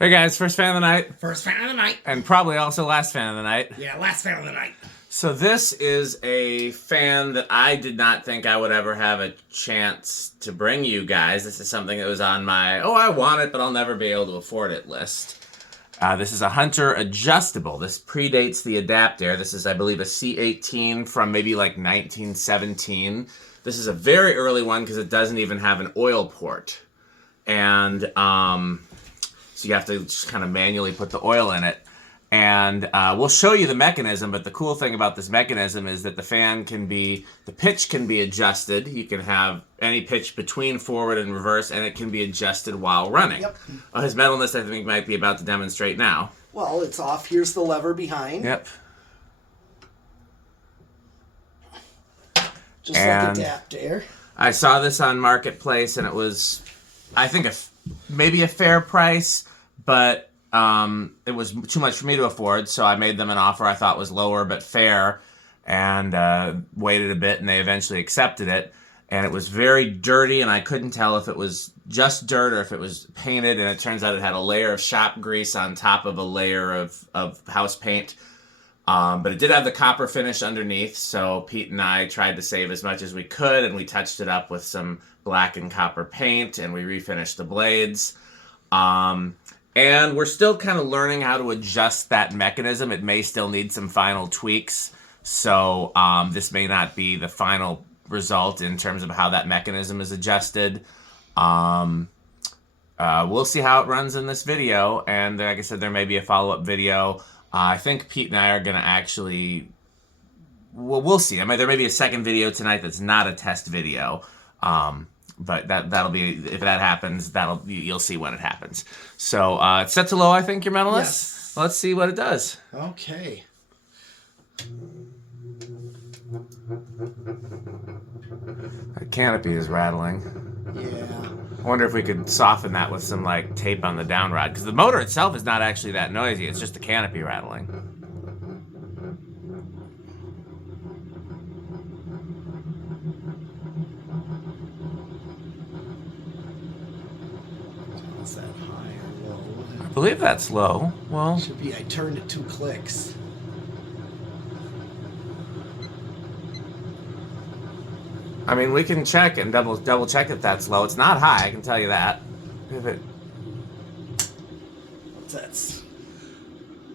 Hey guys, first fan of the night. First fan of the night. And probably also last fan of the night. Yeah, last fan of the night. So this is a fan that I did not think I would ever have a chance to bring you guys. This is something that was on my, I want it, but I'll never be able to afford it list. This is a Hunter adjustable. This predates the Adaptair. This is, I believe, a C18 from maybe like 1917. This is a very early one because it doesn't even have an oil port. And so you have to just kind of manually put the oil in it. And we'll show you the mechanism, but the cool thing about this mechanism is that the fan can be, the pitch can be adjusted. You can have any pitch between forward and reverse, and it can be adjusted while running. Yep. His metalness, I think, might be about to demonstrate now. Well, it's off. Here's the lever behind. Yep. Just like Adaptair. I saw this on Marketplace, and it was, I think, maybe a fair price, but it was too much for me to afford, so I made them an offer I thought was lower but fair, and waited a bit, and they eventually accepted it. And it was very dirty, and I couldn't tell if it was just dirt or if it was painted, and it turns out it had a layer of shop grease on top of a layer of house paint. But it did have the copper finish underneath, so Pete and I tried to save as much as we could, and we touched it up with some black and copper paint, and we refinished the blades. And we're still kind of learning how to adjust that mechanism. It may still need some final tweaks, so this may not be the final result in terms of how that mechanism is adjusted. We'll see how it runs in this video, and like I said, there may be a follow-up video. I think Pete and I are going to actually, well, we'll see. I mean, there may be a second video tonight that's not a test video. But that'll be, if that happens, you'll see when it happens. So it's set to low, I think, your metalness. Yes. Let's see what it does. Okay. The canopy is rattling. Yeah. I wonder if we could soften that with some like tape on the down rod, because the motor itself is not actually that noisy. It's just the canopy rattling. Is that high or low? I believe that's low. Well, Should be. I turned it 2 clicks. I mean, we can check and double check if that's low. It's not high, I can tell you that. What's that?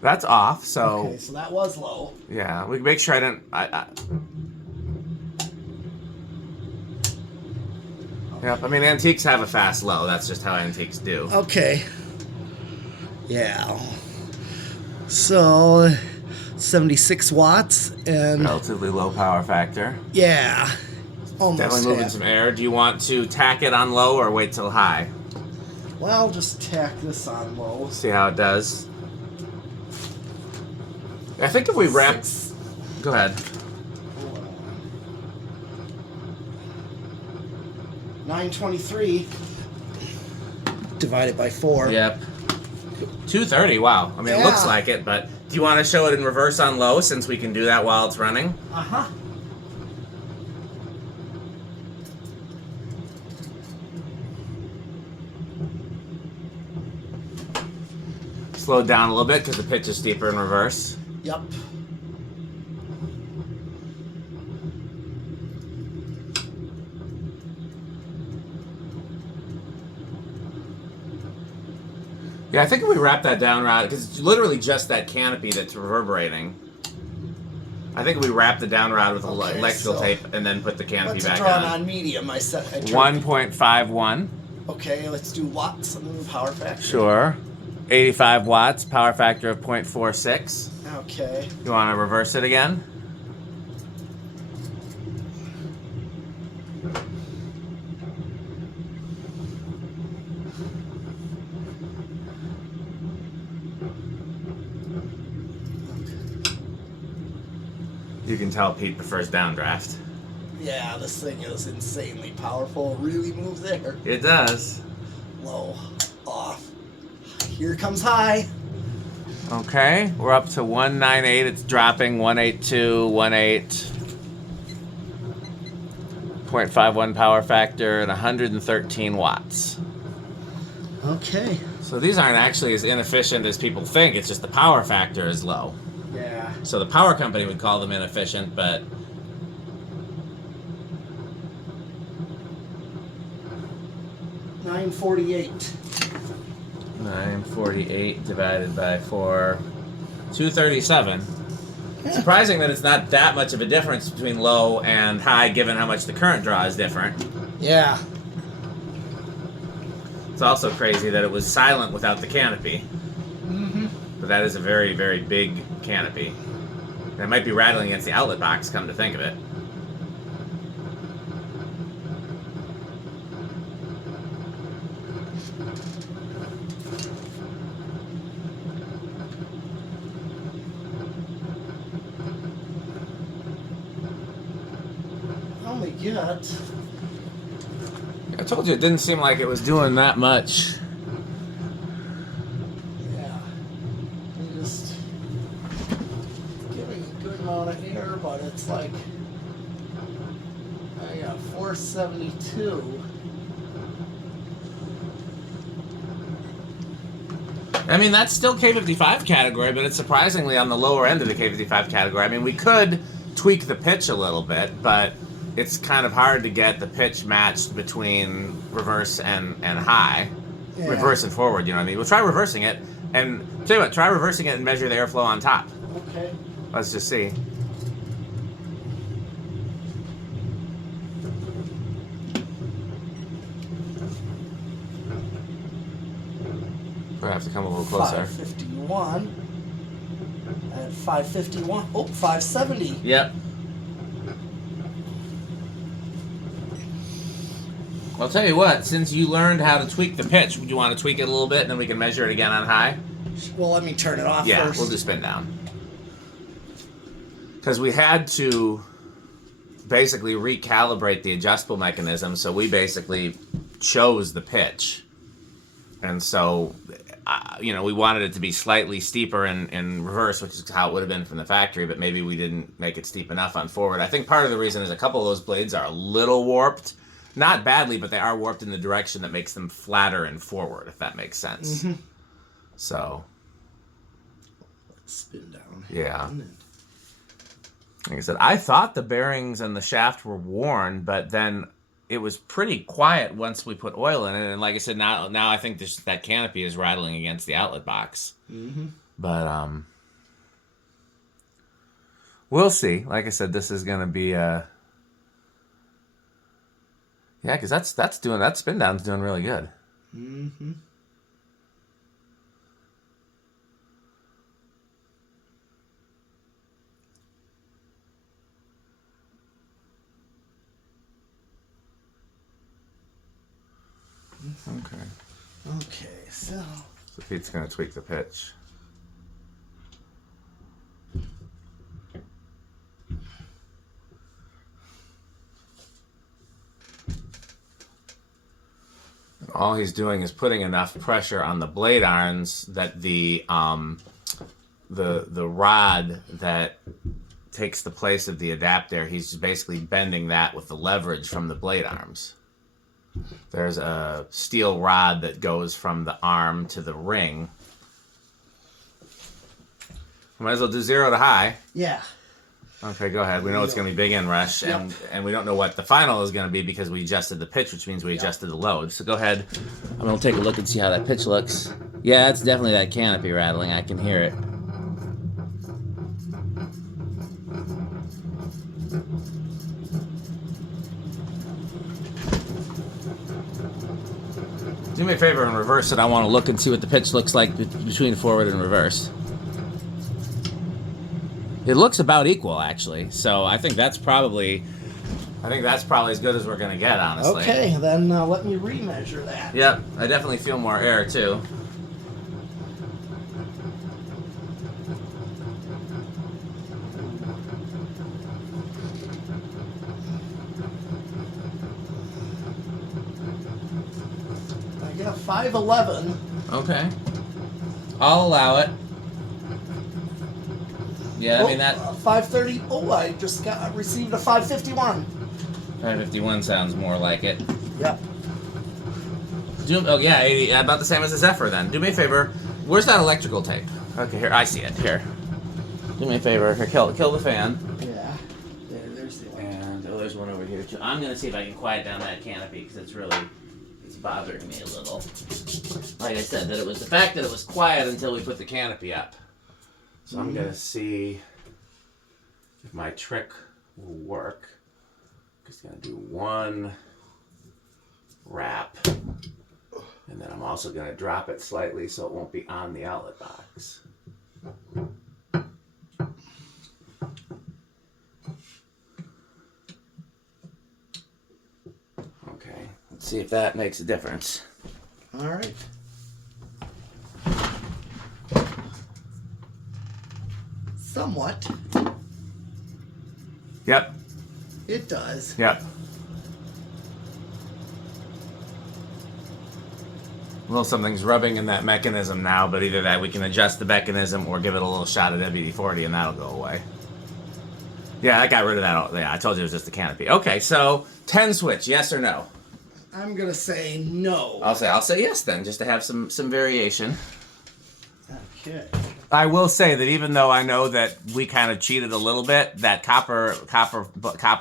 That's off, so... Okay, so that was low. Yeah, we can make sure I didn't... Yep, I mean, antiques have a fast low. That's just how antiques do. Okay. Yeah. So, 76 watts and... Relatively low power factor. Yeah. Almost Definitely moving some air. Do you want to tack it on low or wait till high? Well, just tack this on low. See how it does. I think if we wrap... Go ahead. 923 divided by 4. Yep. 230, wow. I mean, it looks like it, but do you want to show it in reverse on low since we can do that while it's running? Uh-huh. Slow it down a little bit because the pitch is steeper in reverse. Yep. Yeah, I think if we wrap that down right, because it's literally just that canopy that's reverberating. I think if we wrap the down rod with electrical tape and then put the canopy back on. What's it drawn on medium? I said 1.51. Okay, let's do watts and then power factor. Sure. 85 watts, power factor of 0.46. Okay. You want to reverse it again? You can tell Pete prefers downdraft. Yeah, this thing is insanely powerful. Really moves air. It does. Low. Off. Here comes high. Okay, we're up to 198. It's dropping 182, 18. 0.51 power factor and 113 watts. Okay. So So these aren't actually as inefficient as people think. It's just the power factor is low. Yeah. So the power company would call them inefficient, but 948. 948 divided by 4, 237. Surprising that it's not that much of a difference between low and high, given how much the current draw is different. Yeah. It's also crazy that it was silent without the canopy. Mm-hmm. But that is a very, very big canopy. And it might be rattling against the outlet box, come to think of it. Only get. I told you it didn't seem like it was doing that much. Yeah. Just giving a good amount of air, but it's like I got 472. I mean, that's still K55 category, but it's surprisingly on the lower end of the K55 category. I mean, we could tweak the pitch a little bit, but it's kind of hard to get the pitch matched between reverse and high. Yeah. Reverse and forward, you know what I mean? We'll try reversing it, and tell you what, try reversing it and measure the airflow on top. Okay. Let's just see. I have to come a little closer. 551. At 551. Oh, 570. Yep. I'll tell you what, since you learned how to tweak the pitch, would you want to tweak it a little bit and then we can measure it again on high? Well, let me turn it off Yeah, first. we'll do spin down. Because we had to basically recalibrate the adjustable mechanism, so we basically chose the pitch. And so, you know, we wanted it to be slightly steeper in reverse, which is how it would have been from the factory, but maybe we didn't make it steep enough on forward. I think part of the reason is a couple of those blades are a little warped. Not badly, but they are warped in the direction that makes them flatter and forward, if that makes sense. Mm-hmm. So, Spin down. yeah. Like I said, I thought the bearings and the shaft were worn, but then it was pretty quiet once we put oil in it. And like I said, now I think that canopy is rattling against the outlet box. Mm-hmm. But we'll see. Like I said, this is going to be yeah, because that spin down's doing really good. Mm-hmm. Okay. Okay, so Pete's going to tweak the pitch. All he's doing is putting enough pressure on the blade irons that the rod that takes the place of the adaptaire, he's just basically bending that with the leverage from the blade arms. There's a steel rod that goes from the arm to the ring. Might as well do 0 to high. yeah. Okay, go ahead. We know it's going to be big inrush, Yep. and we don't know what the final is going to be because we adjusted the pitch, which means we adjusted the load. So go ahead. I'm going to take a look and see how that pitch looks. Yeah, it's definitely that canopy rattling. I can hear it. Do me a favor and reverse it. I want to look and see what the pitch looks like between forward and reverse. It looks about equal, actually. So I think that's probably as good as we're gonna get, honestly. Okay, then let me remeasure that. Yep, I definitely feel more air too. I get a 511. Okay, I'll allow it. Yeah, I mean that 530. Oh, I just received a 551. 551 sounds more like it. Yep. Oh yeah, 80, about the same as the Zephyr then. Do me a favor. Where's that electrical tape? Okay, here, I see it. Here. Do me a favor. Here, kill the fan. Yeah. There's the one. And there's one over here too. I'm gonna see if I can quiet down that canopy because it's bothering me a little. Like I said, that it was the fact that it was quiet until we put the canopy up. So I'm gonna see if my trick will work. Just gonna do one wrap, and then I'm also gonna drop it slightly so it won't be on the outlet box. Okay, let's see if that makes a difference. All right. Somewhat. Yep. It does. Yep. Well, something's rubbing in that mechanism now, but either that we can adjust the mechanism or give it a little shot of WD-40 and that'll go away. Yeah, I got rid of that. Yeah, I told you it was just the canopy. Okay, so 10 switch, yes or no? I'm gonna say no. I'll say yes then, just to have some variation. Okay. I will say that even though I know that we kind of cheated a little bit, that copper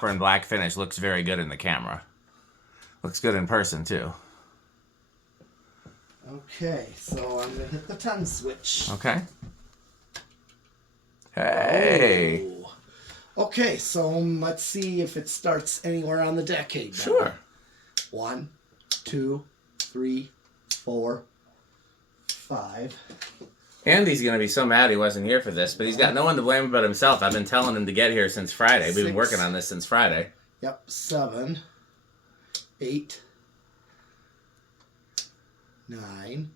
and black finish looks very good in the camera. Looks good in person too. Okay, so I'm gonna hit the 10 switch. Okay. Hey. Oh. Okay, so let's see if it starts anywhere on the decade. Now. Sure. 1, 2, 3, 4, 5. Andy's going to be so mad he wasn't here for this, but he's got no one to blame but himself. I've been telling him to get here since Friday. We've been working on this since Friday. Yep, 7, 8, 9,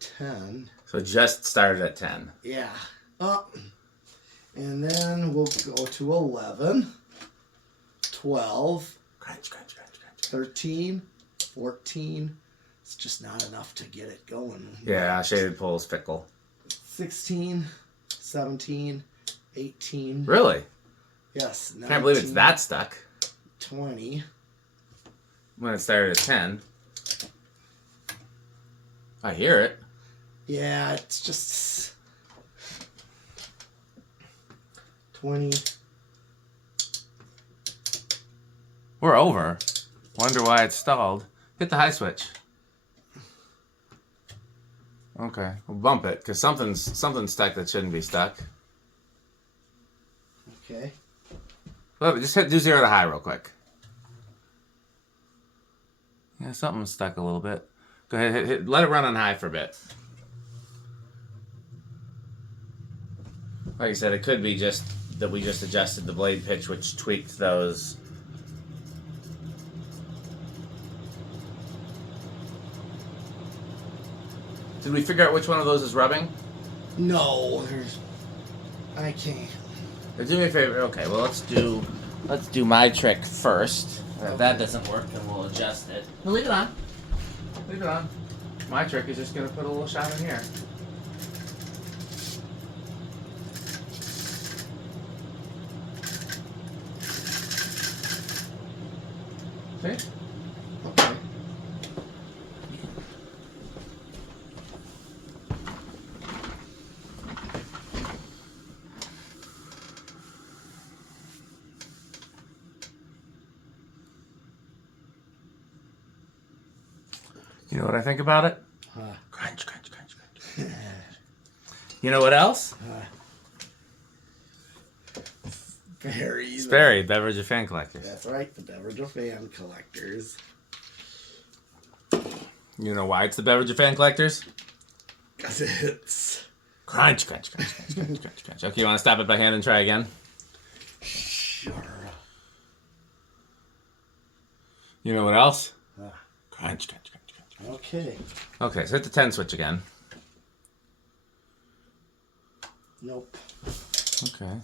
10. So just started at 10. Yeah. And then we'll go to 11, 12, Crunch, crunch, crunch, crunch. 13, 14. It's just not enough to get it going. Yeah, shaded pole's fickle. 16, 17, 18. Really? Yes. 19, Can't believe it's that stuck. 20. When it started at 10. I hear it. Yeah, it's just 20. We're over. Wonder why it stalled. Hit the high switch. Okay, we'll bump it because something's stuck that shouldn't be stuck. Okay. Well, just do 0 to high real quick. Yeah, something's stuck a little bit. Go ahead, hit, let it run on high for a bit. Like I said, it could be just that we just adjusted the blade pitch, which tweaked those. Did we figure out which one of those is rubbing? No, I can't. Do me a favor. Okay, well let's do my trick first. If that doesn't work, then we'll adjust it. No, leave it on. Leave it on. My trick is just gonna put a little shot in here. See? Okay. You know what I think about it? Crunch, crunch, crunch, crunch. You know what else? Very. Sperry, Beverage of Fan Collectors. That's right, the Beverage of Fan Collectors. You know why it's the Beverage of Fan Collectors? Because it's... Crunch, crunch, crunch, crunch, crunch, crunch, crunch. Okay, you want to stop it by hand and try again? Sure. You know what else? Crunch, crunch, crunch, crunch. Okay. Okay, so hit the 10 switch again. Nope. Okay.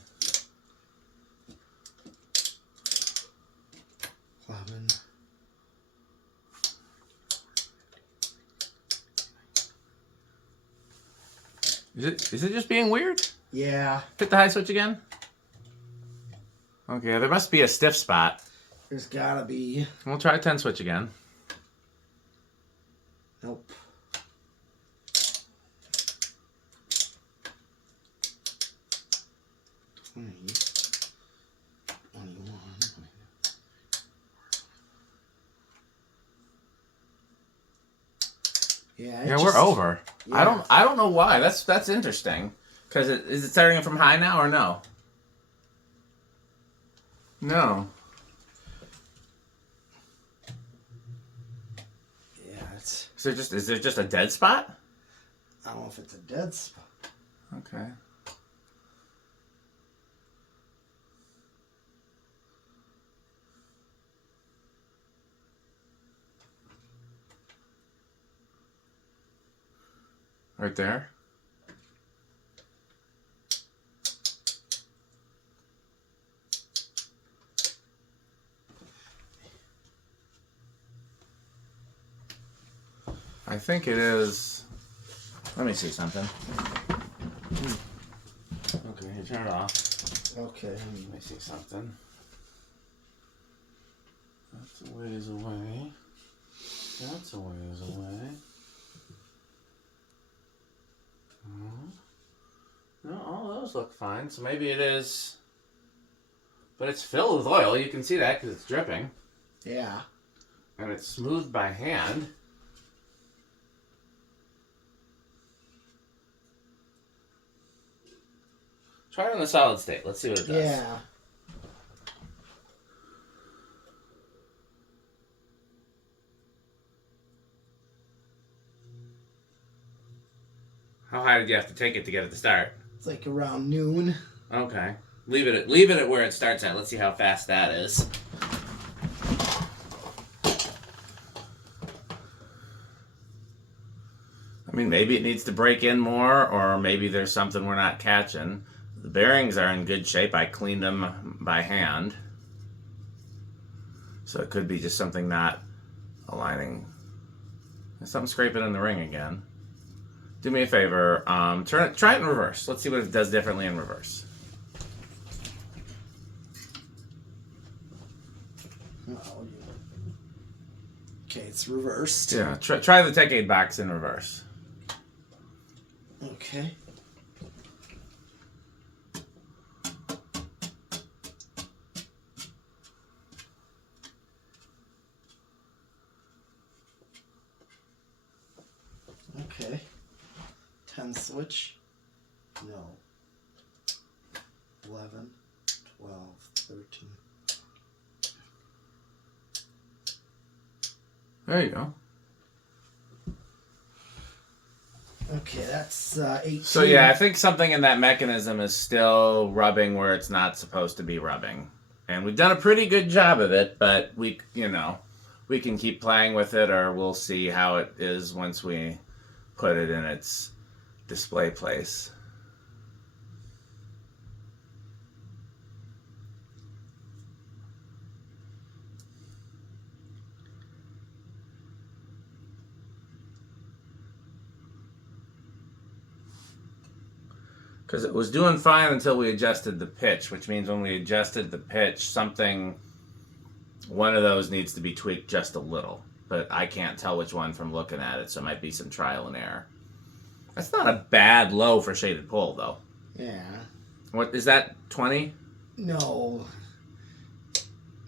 11. Is it just being weird? Yeah. Hit the high switch again. Okay, there must be a stiff spot. There's gotta be. We'll try 10 switch again. 20, 21. Yeah, we're over. Yeah. I don't know why. That's interesting. Because is it starting from high now or no? No. Yeah, it's. Is there just a dead spot? I don't know if it's a dead spot. Okay. Right there. I think it is. Let me see something. Okay, you turn it off. Okay. Let me see something. That's a ways away. That's a ways away. No, all those look fine. So maybe it is. But it's filled with oil. You can see that because it's dripping. Yeah. And it's smoothed by hand. Try it in the solid state. Let's see what it does. Yeah. How high did you have to take it to get it to start? It's like around noon. Okay. Leave it at where it starts at. Let's see how fast that is. I mean, maybe it needs to break in more, or maybe there's something we're not catching. The bearings are in good shape. I cleaned them by hand. So it could be just something not aligning. There's something scraping in the ring again. Do me a favor. Try it in reverse. Let's see what it does differently in reverse. Okay, it's reversed. Yeah, try the Tech Aid box in reverse. Okay. Okay. 10 switch. No. 11, 12, 13. There you go. Okay, that's 18. So yeah, I think something in that mechanism is still rubbing where it's not supposed to be rubbing. And we've done a pretty good job of it, but we can keep playing with it, or we'll see how it is once we put it in its display place. Because it was doing fine until we adjusted the pitch, which means when we adjusted the pitch, one of those needs to be tweaked just a little. But I can't tell which one from looking at it, so it might be some trial and error. That's not a bad low for shaded pole, though. Yeah. What is that, 20? No.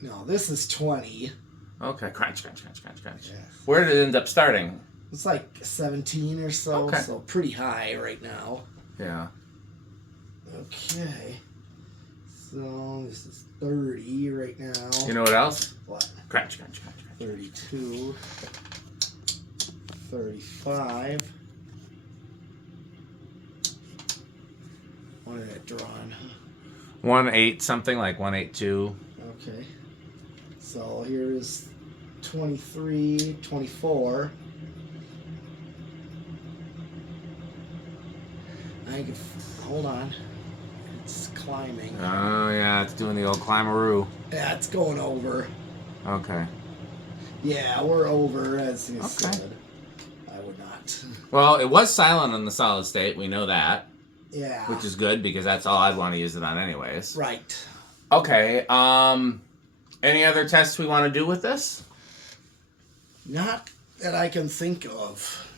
No, this is 20. Okay, crunch. Yes. Where did it end up starting? It's like 17 or so, okay. So pretty high right now. Yeah. Okay. So this is 30 right now. You know what else? What? Crunch. 32. 35. What did it draw on? 1.8 something, like 1.82. Okay. So here's 23, 24. Hold on. It's climbing. Oh, yeah, it's doing the old climberoo. Yeah, it's going over. Okay. Yeah, we're over, as you said. I would not. Well, it was silent on the solid state. We know that. Yeah. Which is good, because that's all I'd want to use it on anyways. Right. Okay. Any other tests we want to do with this? Not that I can think of.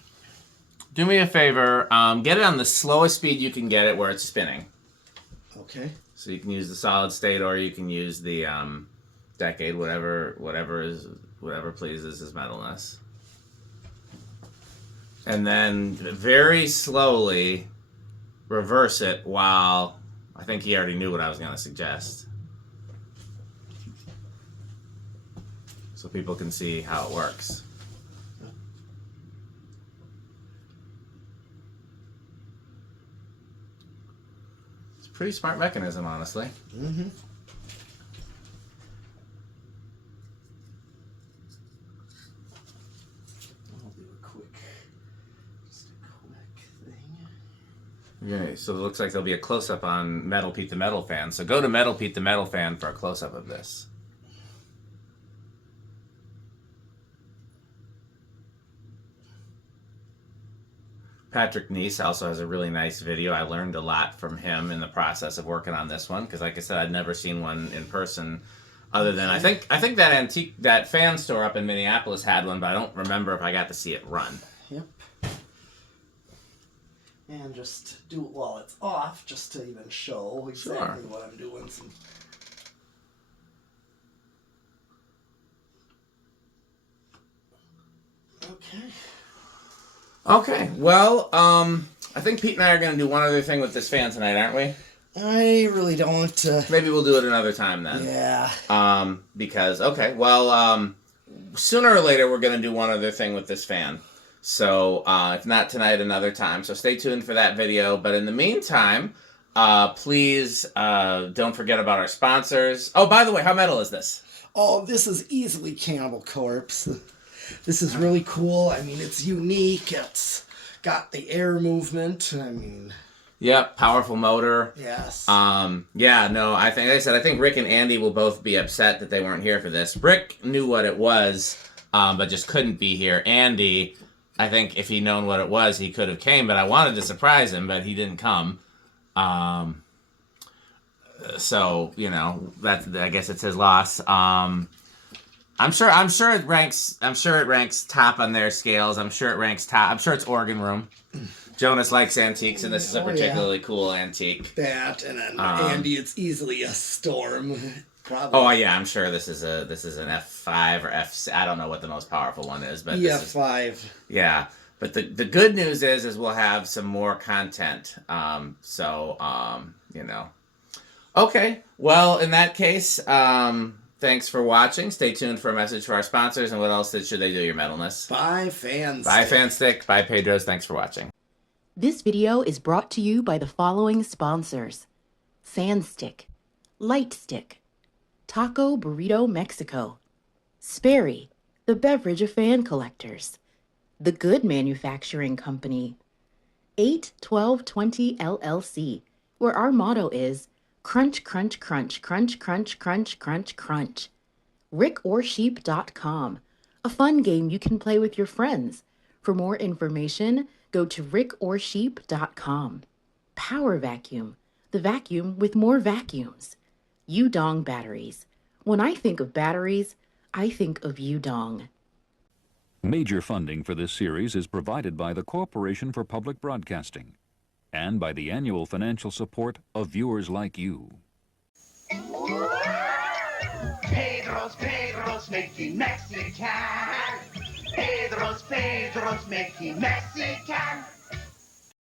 Do me a favor. Get it on the slowest speed you can get it where it's spinning. Okay. So you can use the solid state, or you can use the decade, whatever pleases his metalness. And then very slowly reverse it while I think he already knew what I was going to suggest. So people can see how it works. It's a pretty smart mechanism, honestly. Mm-hmm. I'll do a quick thing. Okay, so it looks like there'll be a close-up on Metal Pete the Metal Fan. So go to Metal Pete the Metal Fan for a close-up of this. Patrick Neese also has a really nice video. I learned a lot from him in the process of working on this one because, like I said, I'd never seen one in person. Other than I think that fan store up in Minneapolis had one, but I don't remember if I got to see it run. Yep. And just do it while it's off, just to even show exactly what I'm doing. Okay. Okay, well, I think Pete and I are going to do one other thing with this fan tonight, aren't we? I really don't. Maybe we'll do it another time then. Yeah. Because, okay, well, sooner or later we're going to do one other thing with this fan. So, if not tonight, another time. So stay tuned for that video. But in the meantime, please don't forget about our sponsors. Oh, by the way, how metal is this? Oh, this is easily Cannibal Corpse. This is really cool. I mean, it's unique. It's got the air movement. I mean... Yep, powerful motor. Yes. Yeah, no, I think Rick and Andy will both be upset that they weren't here for this. Rick knew what it was, but just couldn't be here. Andy, I think if he'd known what it was, he could have came, but I wanted to surprise him, but he didn't come. So, you know, I guess it's his loss. I'm sure it ranks top on their scales. I'm sure it ranks top. I'm sure it's Organ Room. Jonas likes antiques, and this is a particularly cool antique. That, and then Andy, it's easily a Storm. Probably. Oh yeah, I'm sure this is an F5 or F. I don't know what the most powerful one is, but this F5. Yeah, but the good news is we'll have some more content. You know. Okay, well in that case, thanks for watching. Stay tuned for a message for our sponsors, and what else should they do, your metalness? Bye, Fanstick. Bye, Fanstick. Bye, Pedros. Thanks for watching. This video is brought to you by the following sponsors: Sandstick, Lightstick, Taco Burrito Mexico, Sperry, the beverage of fan collectors, The Good Manufacturing Company, 81220 LLC, where our motto is crunch, crunch, crunch, crunch, crunch, crunch, crunch, crunch. rickorsheep.com, a fun game you can play with your friends. For more information, go to rickorsheep.com. Power Vacuum, the vacuum with more vacuums. Udong Batteries. When I think of batteries, I think of Udong. Major funding for this series is provided by the Corporation for Public Broadcasting and by the annual financial support of viewers like you. Pedro's making Mexican. Pedro's making Mexican.